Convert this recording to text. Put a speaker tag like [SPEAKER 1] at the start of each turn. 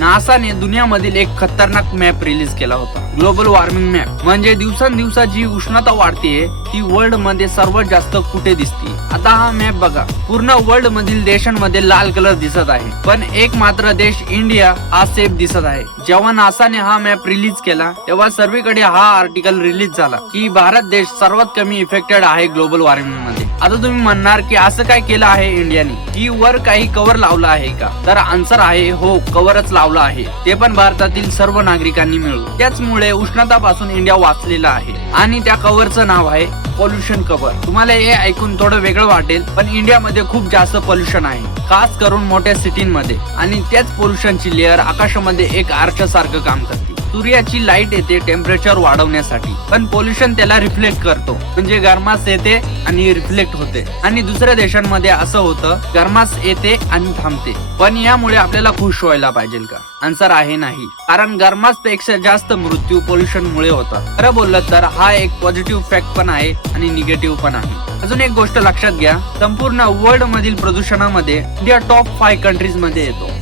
[SPEAKER 1] नासाने दुनियामधील एक खतरनाक मॅप रिलीज केला होता. ग्लोबल वॉर्मिंग मॅप म्हणजे दिवसांदिवसा जी उष्णता वाढतीये ती वर्ल्डमध्ये सर्वात जास्त कुठे दिसते? आता हा मॅप बघा. पूर्ण वर्ल्ड मधील देशांमध्ये लाल कलर दिसत आहे. पण एक मात्र देश इंडिया हा सेफ दिसत आहे. जेव्हा नासाने हा मॅप रिलीज केला तेव्हा सर्वीकडे हा आर्टिकल रिलीज झाला की भारत देश सर्वात कमी इफेक्टेड आहे ग्लोबल वॉर्मिंगमध्ये आता तुम्ही म्हणणार की असं काय केलं आहे इंडियाने की वर काही कव्हर लावलं आहे का? तर आन्सर आहे हो कव्हरच लावलं आहे. ते पण भारतातील सर्व नागरिकांनी मिळून. त्याचमुळे उष्णतापासून इंडिया वाचलेला आहे. आणि त्या कव्हरचं नाव आहे पॉल्युशन कव्हर तुम्हाला हे ऐकून थोडं वेगळं वाटेल पण इंडियामध्ये खूप जास्त पॉल्युशन आहे. खास करून मोठ्या सिटींमध्ये आणि त्याच पोल्युशनची लेअर आकाशामध्ये एक आर्च सारखं काम करते. सूर्याची लाइट येते टेम्परेचर वाढवण्यासाठी. पण पोल्युशन त्याला रिफ्लेक्ट करतो. म्हणजे गरमास येते आणि रिफ्लेक्ट होते. आणि दुसऱ्या देशांमध्ये असं होतं गरमास येते आणि थांबते. पण यामुळे आपल्याला खुश व्हायला पाहिजे का? आन्सर आहे नाही. कारण गरमासपेक्षा जास्त मृत्यू पोल्युशन मुळे होतात. खरं बोललं तर हा एक पॉझिटिव्ह फॅक्ट पण आहे आणि निगेटिव्ह पण आहे. अजून एक गोष्ट लक्षात घ्या. संपूर्ण वर्ल्ड मधील प्रदूषणामध्ये इंडिया टॉप फाय कंट्रीजमध्ये येतो.